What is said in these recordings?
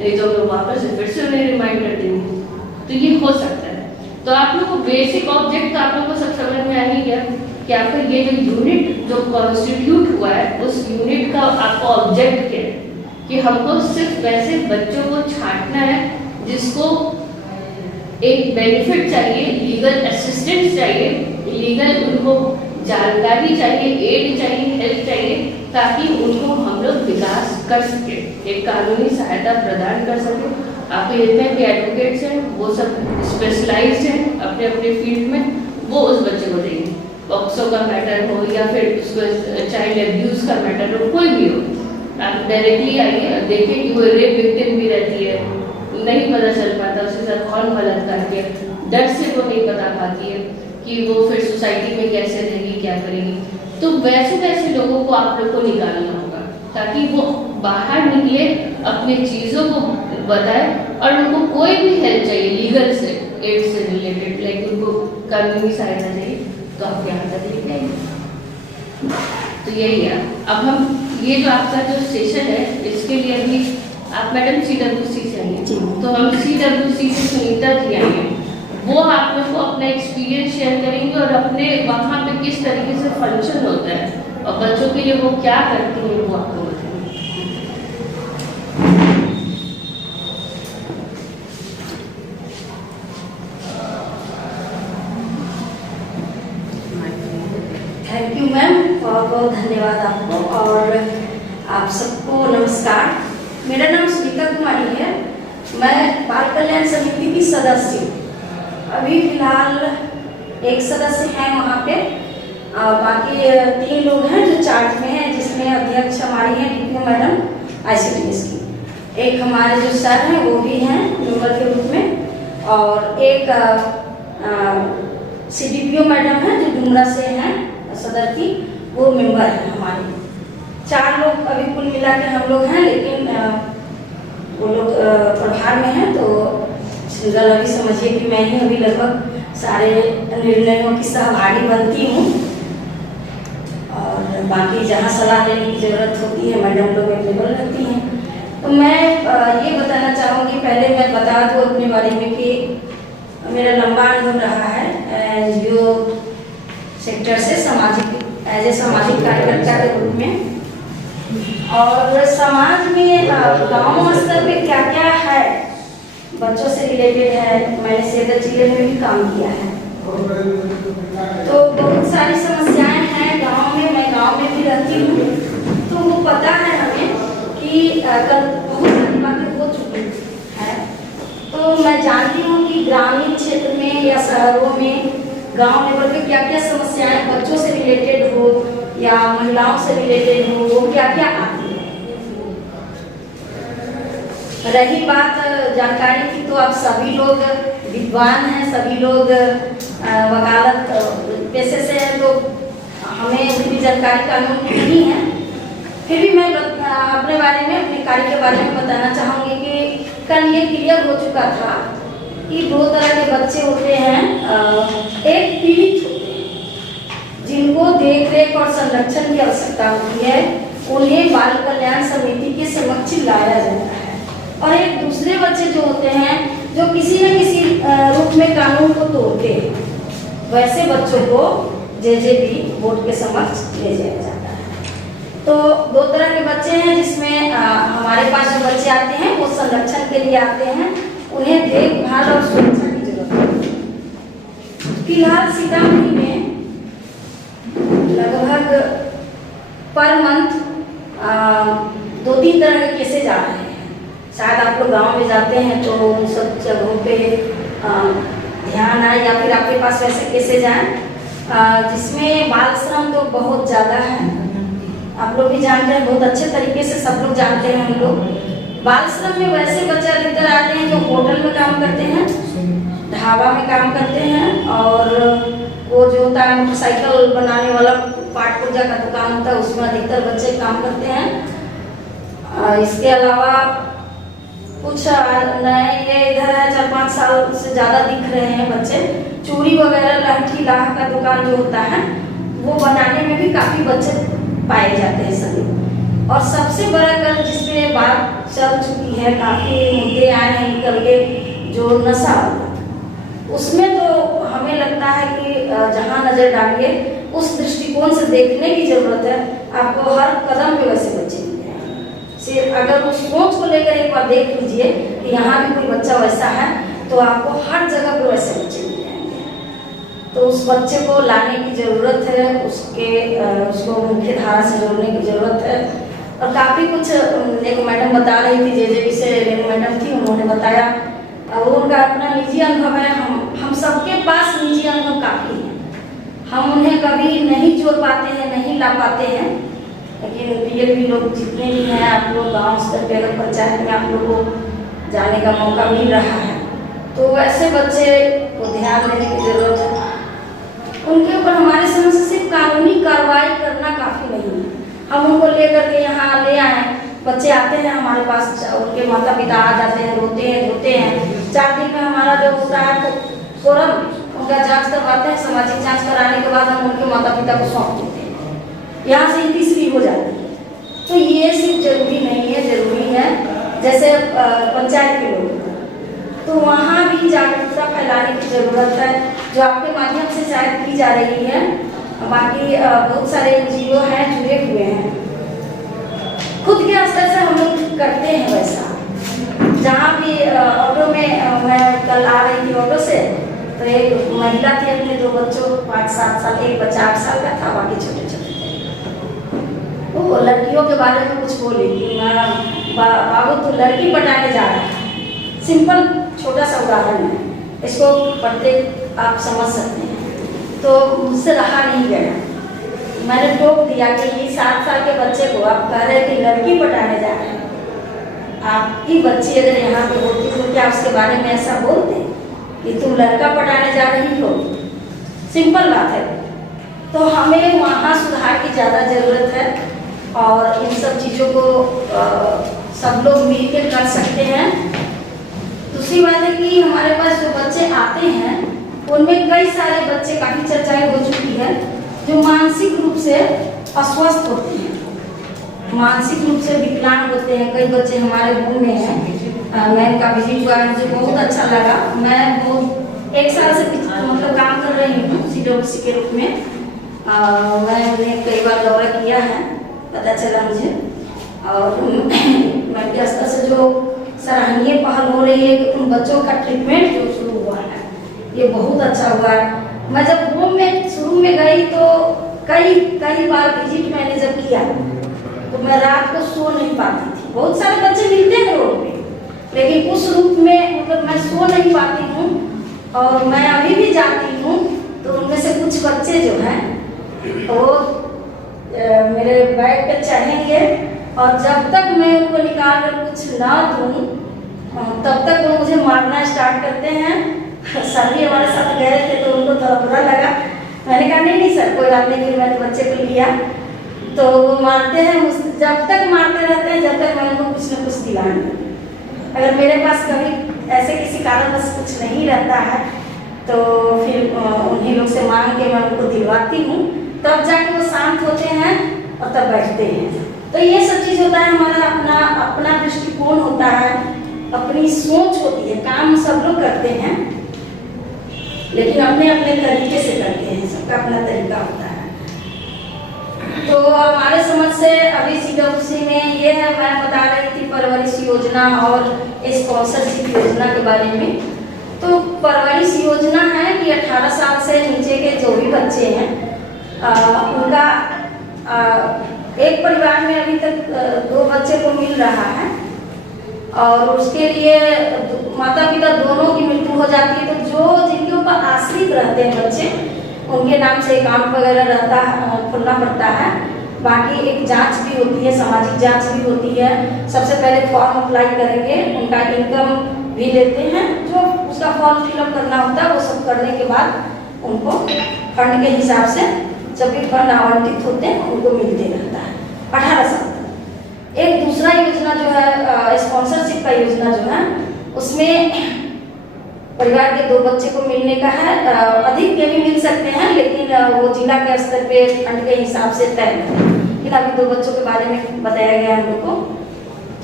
नहीं तो मैं वापस से फिर से उन्हें रिमाइंड कर देंगे। तो ये हो सकता है। तो आप लोग को बेसिक ऑब्जेक्ट तो आप लोग को सब समझ में आ ही गया कि आपका ये जो यूनिट जो कॉन्स्टिट्यूट हुआ है उस यूनिट का आपका ऑब्जेक्ट क्या है, कि हमको सिर्फ वैसे बच्चों को छांटना है जिसको एक बेनिफिट चाहिए, लीगल असिस्टेंस चाहिए, लीगल उनको जानकारी चाहिए, एड चाहिए, हेल्प चाहिए, ताकि उनको हम लोग विकास कर सके, एक कानूनी सहायता प्रदान कर सके। आपके जितने भी एडवोकेट्स हैं वो सब स्पेशलाइज्ड हैं अपने अपने फील्ड में, वो उस बच्चे को देंगे। पॉक्सो का मैटर हो या फिर उसको चाइल्ड एब्यूज का मैटर हो, कोई भी हो, आप डायरेक्टली आइए, देखें कि वो रेप विक्टिम भी रहती है, नहीं पता चल पाता उसके साथ कौन बलात्कार किया, डर से वो नहीं बता पाती है कि वो फिर सोसाइटी में कैसे रहेगी, क्या करेगी। तो वैसे वैसे लोगों को आप लोग को निकालना होगा ताकि वो बाहर निकले, अपनी चीज़ों को बताए, और उनको कोई भी हेल्प चाहिए लीगल से, एड से रिलेटेड, लाइक उनको कानूनी सहायता चाहिए, तो आप यहाँ तक लेके आइए। तो यही है। अब हम ये जो आपका जो सेशन है इसके लिए अभी आप मैडम CWC से आइए, तो हम CWC से सुनीता जी आएंगे, वो आप लोग को अपना एक्सपीरियंस शेयर करेंगे और अपने वहाँ पे किस तरीके से फंक्शन होता है और बच्चों के लिए वो क्या करती हैं वो आपको बताएंगे। थैंक यू मैम, बहुत बहुत धन्यवाद आपको और आप सबको नमस्कार। मेरा नाम सुनीता कुमारी है, मैं बाल कल्याण समिति की सदस्य हूँ। अभी फिलहाल एक सदस्य हैं वहाँ पे, बाकी 3 लोग हैं जो चार्ज में हैं, जिसमें अध्यक्ष हमारी हैं डीपीओ मैडम ICDS की, एक हमारे जो सर हैं वो भी हैं मेंबर के रूप में, और एक CDPO मैडम है जो डुमरा से हैं सदर की, वो मेंबर हैं हमारे। 4 लोग अभी कुल मिला के हम लोग हैं, लेकिन वो लोग प्रभार में हैं, तो सिंगल अभी समझिए कि मैं ही अभी लगभग सारे निर्णयों की सहभागी बनती हूँ, और बाकी जहाँ सलाह लेने की ज़रूरत होती है मैडम लोग अवेलेबल रहती हैं। तो मैं ये बताना चाहूँगी, पहले मैं बता दूँ अपने बारे में कि मेरा लंबा अनुभव रहा है NGO सेक्टर से, एज ए सामाजिक कार्यकर्ता के रूप में, और समाज में गाँव स्तर पे क्या क्या है बच्चों से रिलेटेड है, मैंने सेव द चिल्ड्रन में भी काम किया है। तो बहुत सारी समस्याएं हैं गांव में, मैं गांव में भी रहती हूँ, तो वो पता है हमें कि कल बहुत सारी बातें हो चुकी हैं। तो मैं जानती हूँ कि ग्रामीण क्षेत्र में या शहरों में गांव लेवल पे क्या क्या समस्याएं बच्चों से रिलेटेड हो या महिलाओं से रिलेटेड हो, वो क्या क्या आती है। रही बात जानकारी की, तो आप सभी लोग विद्वान हैं, सभी लोग वकालत पेशे से हैं, तो हमें इतनी जानकारी कानून की नहीं है। फिर भी मैं अपने बारे में, अपने कार्य के बारे में बताना चाहूँगी कि कल ये क्लियर हो चुका था कि 2 तरह के बच्चे होते हैं। एक पीड़ित होते हैं जिनको देख रेख और संरक्षण की आवश्यकता होती है, उन्हें बाल कल्याण समिति के समक्ष लाया जाता है, और एक दूसरे बच्चे जो होते हैं जो किसी न किसी रूप में कानून को तोड़ते हैं, वैसे बच्चों को JJB बोर्ड के समक्ष ले जाया जाता है। तो 2 तरह के बच्चे हैं, जिसमें हमारे पास जो बच्चे आते हैं वो संरक्षण के लिए आते हैं, उन्हें देखभाल और सुरक्षा की जरूरत है। फिलहाल सीतामढ़ी में लगभग पर मंथ 2-3 तरह के केसेज आ रहे हैं। शायद आप लोग गांव में जाते हैं तो उन सब जगहों पे ध्यान आए, या फिर आपके पास वैसे केसेज आए जिसमें बाल श्रम तो बहुत ज़्यादा है। आप लोग भी जानते हैं, बहुत अच्छे तरीके से सब लोग जानते हैं। हम लोग बाल श्रम में वैसे बच्चे अधिकतर आते हैं जो होटल में काम करते हैं, ढाबा में काम करते हैं, और वो जो होता है मोटरसाइकिल बनाने वाला पार्ट पुर्जा का दुकान होता है, उसमें अधिकतर बच्चे काम करते हैं। इसके अलावा कुछ नए ये इधर है, 4-5 साल से ज़्यादा दिख रहे हैं बच्चे, चूड़ी वगैरह लाठी लाह का दुकान जो होता है वो बनाने में भी काफ़ी बच्चे पाए जाते हैं सभी। और सबसे बड़ा कर जिसमें बात चल चुकी है, काफ़ी मुद्दे आए हैं निकल के, जो नशा उसमें तो हमें लगता है कि जहाँ नज़र डालिए उस दृष्टिकोण से देखने की ज़रूरत है। आपको हर कदम पे वैसे बच्चे मिल जाएंगे। सिर्फ अगर उस सोच को लेकर एक बार देख लीजिए कि यहाँ भी कोई बच्चा वैसा है, तो आपको हर जगह पे वैसे बच्चे मिल जाएंगे। तो उस बच्चे को लाने की ज़रूरत है, उसको मुख्य धारा से जोड़ने की ज़रूरत है। और काफ़ी कुछ एक मैडम बता रही थी, जे से मैडम थी, उन्होंने बताया, वो उनका अपना निजी अनुभव है। हम सबके पास निजी अनुभव काफ़ी है, हम उन्हें कभी नहीं जोड़ पाते हैं, नहीं ला पाते हैं, लेकिन PLP लोग जितने भी हैं, आप लोग गाँव स्तर पे अगर पंचायत में आप लोगों को जाने का मौका मिल रहा है, तो ऐसे बच्चे को ध्यान देने की ज़रूरत है। उनके ऊपर हमारे समझ से सिर्फ कानूनी कार्रवाई करना काफ़ी नहीं है। हम उनको लेकर के यहाँ ले आए, बच्चे आते हैं हमारे पास, उनके माता पिता आ जाते हैं, रोते हैं धोते हैं। 4 दिन में हमारा जो होता है फोरम, उनका जांच करवाते हैं। सामाजिक जांच कराने के बाद हम उनके माता पिता को सौंप देते हैं। यहाँ से तीसरी हो जाती है। तो ये सिर्फ जरूरी नहीं है, जरूरी है जैसे पंचायत के लोग, तो वहाँ भी जागरूकता फैलाने की ज़रूरत है, जो आपके माध्यम से शायद की जा रही है। बाकी बहुत सारे NGO हैं जुड़े हुए हैं, खुद के स्तर से हम लोग करते हैं वैसा। जहाँ भी ऑटो में मैं कल आ रही थी ऑटो से, तो एक महिला थी, अपने 2 बच्चों 5-7 साल, एक बच्चा 8 साल का था, बाकी छोटे छोटे थे। वो लड़कियों के बारे में कुछ बोली कि बाबू तो लड़की पटाने जा रहा है। सिंपल छोटा सा उदाहरण है, इसको पढ़ते आप समझ सकते हैं। तो मुझसे रहा नहीं गया, मैंने टोक दिया कि ये 7 साल के बच्चे को आप कह रहे कि लड़की पटाने जा रहे हैं। आपकी बच्ची अगर यहाँ पे होती तो क्या उसके बारे में ऐसा बोलते कि तुम लड़का पटाने जा रही हो? सिंपल बात है। तो हमें वहाँ सुधार की ज़्यादा ज़रूरत है, और इन सब चीज़ों को सब लोग मिलकर कर सकते हैं। दूसरी बात है कि हमारे पास जो बच्चे आते हैं, उनमें कई सारे बच्चे, काफ़ी चर्चाएं हो चुकी है, जो मानसिक रूप से अस्वस्थ होते हैं, मानसिक रूप से विकलांग होते हैं। कई बच्चे हमारे गाँव में हैं। मैं इनका विजिट हुआ, मुझे बहुत अच्छा लगा। मैं वो 1 साल से मतलब काम कर रही हूँ CWC के रूप में। मैं उन्हें कई बार दौरा किया है, पता चला मुझे। और मैं स्तर से जो सराहनीय पहल हो रही है कि उन बच्चों का ट्रीटमेंट जो शुरू हुआ है, ये बहुत अच्छा हुआ है। मैं जब होम में शुरू में गई तो कई बार विजिट मैंने जब किया, तो मैं रात को सो नहीं पाती थी। बहुत सारे बच्चे मिलते हैं रोड पे, लेकिन उस रूप में मतलब मैं सो नहीं पाती हूँ। और मैं अभी भी जाती हूँ तो उनमें से कुछ बच्चे जो हैं वो मेरे बैग पे चढ़ेंगे, और जब तक मैं उनको निकाल कर कुछ ना दूँ, तब तक वो मुझे मारना स्टार्ट करते हैं। सर भी हमारे साथ गए थे तो उनको थोड़ा बुरा लगा। मैंने कहा नहीं सर कोई बात नहीं, फिर मैंने बच्चे को लिया। तो वो मारते हैं, जब तक मारते रहते हैं जब तक मैं उनको कुछ न कुछ दिलाऊंगी। अगर मेरे पास कभी ऐसे किसी कारणवश कुछ नहीं रहता है, तो फिर उन्हीं लोग से मांग के मैं उनको दिलवाती हूँ, तब जाके वो शांत होते हैं और तब बैठते हैं। तो ये सब चीज़ होता है, हमारा अपना दृष्टिकोण होता है, अपनी सोच होती है। काम सब लोग करते हैं, लेकिन अपने अपने तरीके से करते हैं, सबका अपना तरीका होता है। तो हमारे समझ से अभी CWC में ये है, मैं बता रही थी परवरिश योजना और स्पॉन्सरशिप योजना के बारे में। तो परवरिश योजना है कि 18 साल से नीचे के जो भी बच्चे हैं, उनका एक परिवार में अभी तक 2 बच्चे को मिल रहा है, और उसके लिए माता पिता दोनों की मृत्यु हो जाती है। तो जो जिनके ऊपर आश्रित रहते हैं बच्चे, उनके नाम से अकाउंट वगैरह खुलना पड़ता है। बाकी एक जांच भी होती है, सामाजिक जांच भी होती है। सबसे पहले फॉर्म अप्लाई करेंगे, उनका इनकम भी लेते हैं, जो उसका फॉर्म फिलअप करना होता है, वो सब करने के बाद उनको फंड के हिसाब से जब भी फंड आवंटित होते हैं उनको मिलते रहता है 18 साल तक। एक दूसरा योजना जो है स्पॉन्सरशिप का योजना जो है, उसमें परिवार के 2 बच्चे को मिलने का है। अधिक के भी मिल सकते हैं, लेकिन वो जिला के स्तर पे फंड के हिसाब से तय है। लेकिन अभी 2 बच्चों के बारे में बताया गया हम लोग को।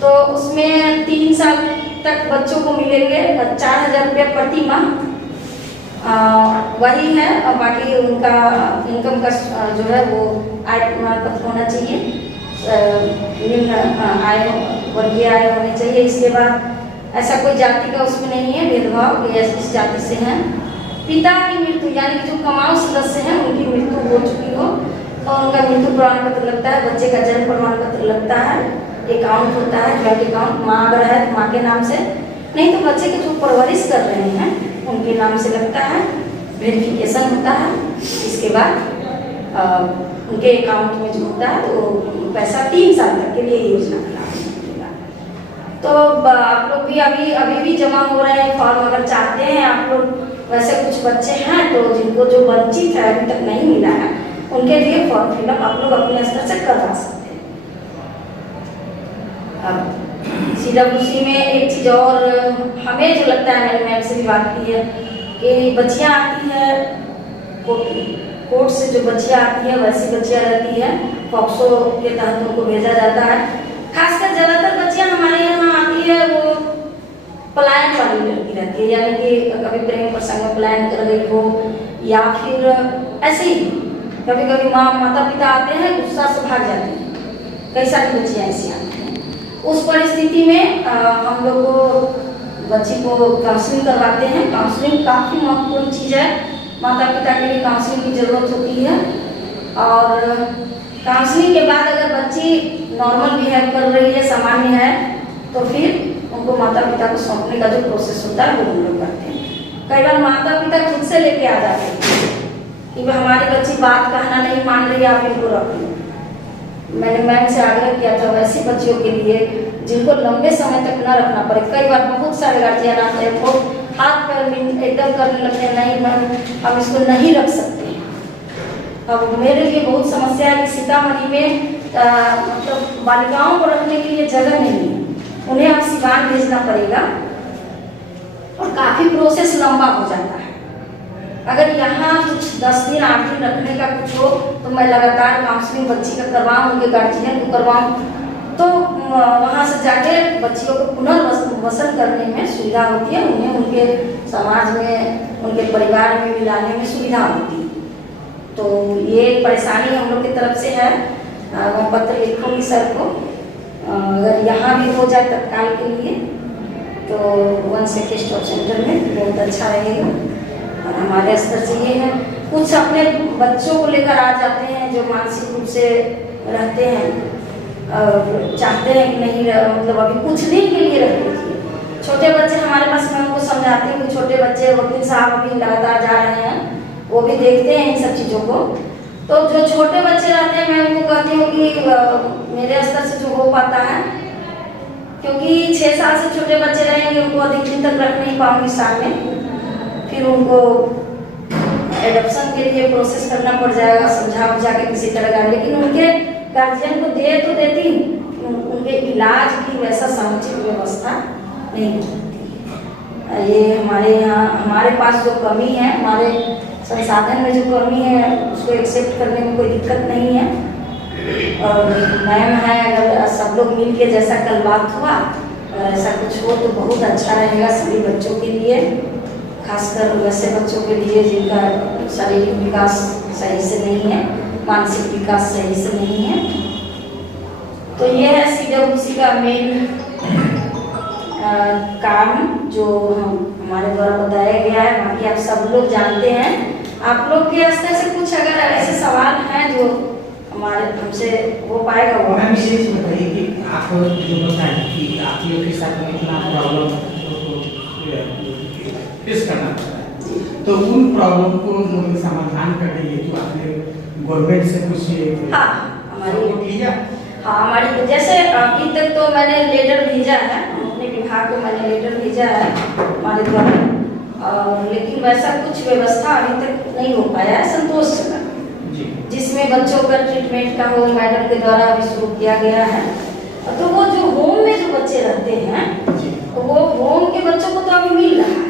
तो उसमें 3 साल तक बच्चों को मिलेंगे 4,000 रुपये प्रति माह। वही है, और बाकी उनका इनकम का जो है वो आय प्रमाण पत्र होना चाहिए, निम्न आय वर्गीय आय होनी चाहिए। इसके बाद ऐसा कोई जाति का उसमें नहीं है भेदभाव कि इस जाति से हैं। पिता की मृत्यु यानी कि जो कमाऊ सदस्य हैं उनकी मृत्यु हो चुकी हो तो उनका मृत्यु प्रमाण पत्र लगता है, बच्चे का जन्म प्रमाण पत्र लगता है, अकाउंट होता है जॉइंट अकाउंट, माँ अगर है तो माँ के नाम से, नहीं तो बच्चे के जो परवरिश कर रहे हैं उनके नाम से लगता है, वेरिफिकेशन होता है। इसके बाद उनके अकाउंट में जो होता है तो पैसा 3 साल तक के लिए योजना का लाभ मिलेगा। तो आप लोग भी अभी भी जमा हो रहे हैं फॉर्म, अगर चाहते हैं आप लोग। वैसे कुछ बच्चे हैं तो जिनको जो वंचित है अभी तक नहीं मिला है उनके लिए फॉर्म फिलअप आप लोग अपने स्तर से करवा सकते हैं। अब CWC में एक चीज़ और हमें जो लगता है, मैंने मैम से भी बात की है कि बच्चियाँ आती है कोर्ट से, जो बच्चियाँ आती है वैसी बच्चियाँ रहती है, पॉक्सो के तहत उनको भेजा जाता है। खासकर ज़्यादातर बच्चियाँ हमारे यहाँ आती है वो पलायन वाली लड़की रहती है, यानी कि कभी प्रेम प्रसंग में पलायन कर गई हो, या फिर ऐसे ही कभी कभी माता पिता आते हैं गुस्सा से भाग जाते हैं, कई सारी बच्चियाँ ऐसी आती हैं। उस परिस्थिति में हम लोग बच्ची को काउंसलिंग करवाते हैं। काउंसलिंग काफ़ी महत्वपूर्ण चीज़ है, माता पिता के लिए काउंसलिंग की ज़रूरत होती है। और काउंसलिंग के बाद अगर बच्ची नॉर्मल बिहेव कर रही है, सामान्य है, तो फिर उनको माता पिता को सौंपने का जो प्रोसेस होता है वो हम लोग करते हैं। कई बार माता पिता खुद से लेके आ जाते हैं कि हमारी बच्ची बात कहना नहीं मान रही, आप इनको रख लो। मैंने मैम से आग्रह किया था वैसी बच्चियों के लिए जिनको लंबे समय तक न रखना पड़े। कई बार बहुत सारे गार्जियन आते हैं, वो हाथ पैर एकदम करने लगते हैं, नहीं मैम हम इसको नहीं रख सकते। अब मेरे लिए बहुत समस्या है कि सीतामढ़ी में मतलब बालिकाओं को रखने के लिए जगह नहीं है, उन्हें अब सिवान भेजना पड़ेगा और काफ़ी प्रोसेस लंबा हो जाता है। अगर यहाँ कुछ 10 दिन 8 दिन रखने का कुछ हो तो मैं लगातार काउंसलिंग बच्ची का करवाऊँ, उनके गार्जियन को करवाऊँ, तो वहाँ से जाके बच्चियों को पुनर्वसन करने में सुविधा होती है, उन्हें उनके समाज में उनके परिवार में मिलाने में सुविधा होती है। तो ये परेशानी हम लोग की तरफ से है। मैं पत्र लिखूँगी सर को, अगर यहाँ भी हो जाए तत्काल के लिए तो 1 सेकेंड स्टॉप सेंटर में बहुत अच्छा रहेगा। और हमारे स्तर से ये है, कुछ अपने बच्चों को लेकर आ जाते हैं जो मानसिक रूप से रहते हैं और चाहते हैं कि नहीं मतलब अभी कुछ दिन के लिए रख लीजिए। छोटे बच्चे हमारे पास, मैं उनको समझाती हूँ कि छोटे बच्चे वकील साहब अभी लगातार जा रहे हैं, वो भी देखते हैं इन सब चीज़ों को। तो जो छोटे बच्चे रहते हैं मैं उनको कहती हूँ कि मेरे स्तर से जो हो पाता है, क्योंकि 6 साल से छोटे बच्चे रहेंगे उनको अधिक दिन तक रख नहीं पाऊंगी सामने, फिर उनको एडॉप्शन के लिए प्रोसेस करना पड़ जाएगा, समझा बुझा के किसी तरह का। लेकिन उनके गार्जियन को दे तो देती, उनके इलाज की वैसा समुचित व्यवस्था नहीं होती। ये हमारे यहाँ हमारे पास जो कमी है, हमारे संसाधन में जो कमी है उसको एक्सेप्ट करने में कोई दिक्कत नहीं है। और मैम है, अगर सब लोग मिल के जैसा कल बात हुआ और ऐसा कुछ हो तो बहुत अच्छा रहेगा सभी बच्चों के लिए, खासकर वैसे बच्चों के लिए जिनका शारीरिक विकास सही से नहीं है, मानसिक विकास सही से नहीं है। तो ये है CWC का मेन काम जो हमारे द्वारा बताया गया है। बाकी आप सब लोग जानते हैं। आप लोग के स्तर से कुछ अगर ऐसे सवाल हैं जो हमारे हमसे हो पाएगा वो मैम विशेष बताइए कि आप जो बताएं कि आप लोग के साथ में इतना प्रॉब्लम फेस करना पड़ता है, तो उन प्रॉब्लम को मतलब समाधान करने के लिए तो आपने गवर्नमेंट से कुछ हमारी जैसे अभी तक तो मैंने लेटर भेजा है, अपने विभाग को मैंने लेटर भेजा है हमारे द्वारा, लेकिन वैसा कुछ व्यवस्था अभी तक नहीं हो पाया है संतोषजनक, जिसमें बच्चों का ट्रीटमेंट का हो मैडम के द्वारा अभी शुरू किया गया है। तो वो जो होम में जो बच्चे रहते हैं तो वो होम के बच्चों को तो अभी मिल रहा है,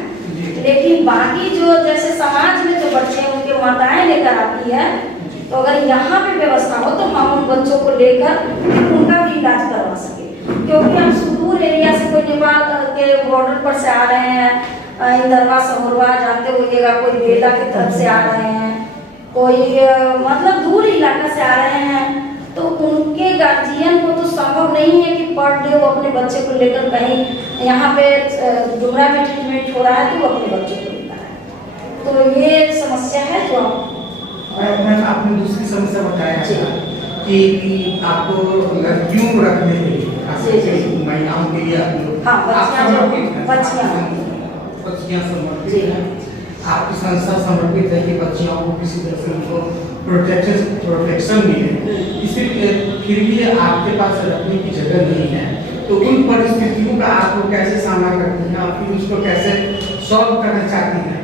लेकिन बाकी जो जैसे समाज में जो बच्चे हैं उनके माताएं लेकर आती है, तो अगर यहाँ पे व्यवस्था हो तो हम उन बच्चों को लेकर उनका भी इलाज करवा सके। क्योंकि हम सुदूर एरिया से, कोई नेपाल के बॉर्डर पर से आ रहे हैं, इंदरवा सहोरवा जानते होइएगा, कोई बेला की तरफ से आ रहे हैं, कोई मतलब दूर इलाका से आ रहे हैं, तो उनके गार्जियन को तो संभव नहीं है कि पर डे वो अपने बच्चे को लेकर कहीं यहाँ पे डुमरा में ट्रीटमेंट हो रहा है तो वो अपने बच्चे को लेकर आए। तो ये समस्या है जो आपने दूसरी समस्या बताया कि आपको लड़कियों रखने के लिए, महिलाओं के लिए बच्चियां समर्पित हैं, आपकी संस्था समर्पित है कि बच्चियों को किसी तरह से उनको प्रोटेक्शन मिले। फिर भी आपके पास रखने की जगह नहीं है, तो उन परिस्थितियों का आपको कैसे सामना करते हैं, आप फिर उसको कैसे सॉल्व करना चाहती हैं?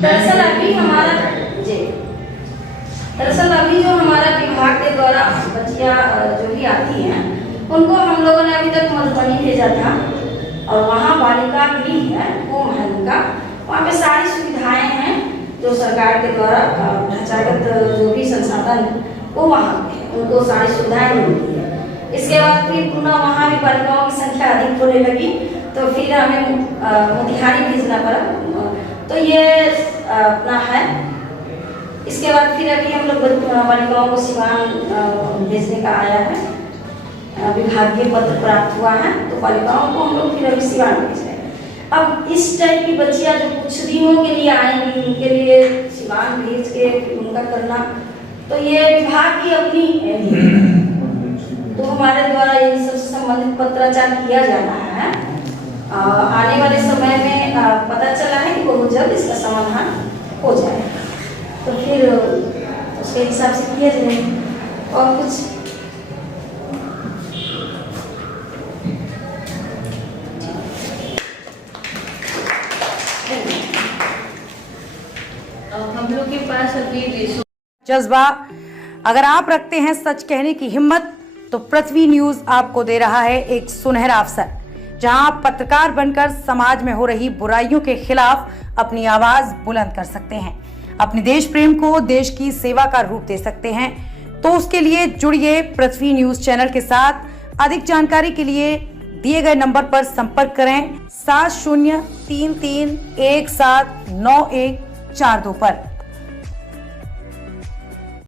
दरअसल अभी जो हमारा विभाग के द्वारा बच्चियां जो भी आती हैं उनको हम लोगों ने अभी तक मधुबनी भेजा था, और वहाँ बालिका गृह है वो महल का, वहाँ पे सारी सुविधाएं हैं जो सरकार के द्वारा ढांचागत जो भी संसाधन वो वहाँ पे उनको सारी सुविधाएं मिलती है। इसके बाद फिर पुनः वहाँ भी बालिकाओं की संख्या अधिक होने लगी, तो फिर हमें मोतिहारी भेजना पड़ा, तो ये अपना है। इसके बाद फिर अभी हम लोग बालिकाओं को सिवान भेजने का आया है, विभागीय पत्र प्राप्त हुआ है, तो बालिकाओं को हम लोग फिर अभी सिवान भेज रहे हैं। अब इस टाइप की बच्चियां जो कुछ दिनों के लिए आएंगी, उनके लिए सिवान भेज के उनका करना, तो ये विभाग की अपनी तो हमारे द्वारा इन सब संबंधित पत्राचार किया जा रहा है। आने वाले समय में पता चला है कि बहुत जल्द इसका समाधान हो जाएगा, तो फिर उसके हिसाब से किया जाएगा। और कुछ हम लोग के पास अभी जज्बा, अगर आप रखते हैं सच कहने की हिम्मत, तो पृथ्वी न्यूज आपको दे रहा है एक सुनहरा अवसर, जहां आप पत्रकार बनकर समाज में हो रही बुराइयों के खिलाफ अपनी आवाज बुलंद कर सकते हैं, अपने देश प्रेम को देश की सेवा का रूप दे सकते हैं। तो उसके लिए जुड़िए पृथ्वी न्यूज चैनल के साथ। अधिक जानकारी के लिए दिए गए नंबर पर संपर्क करें 7033179142 पर।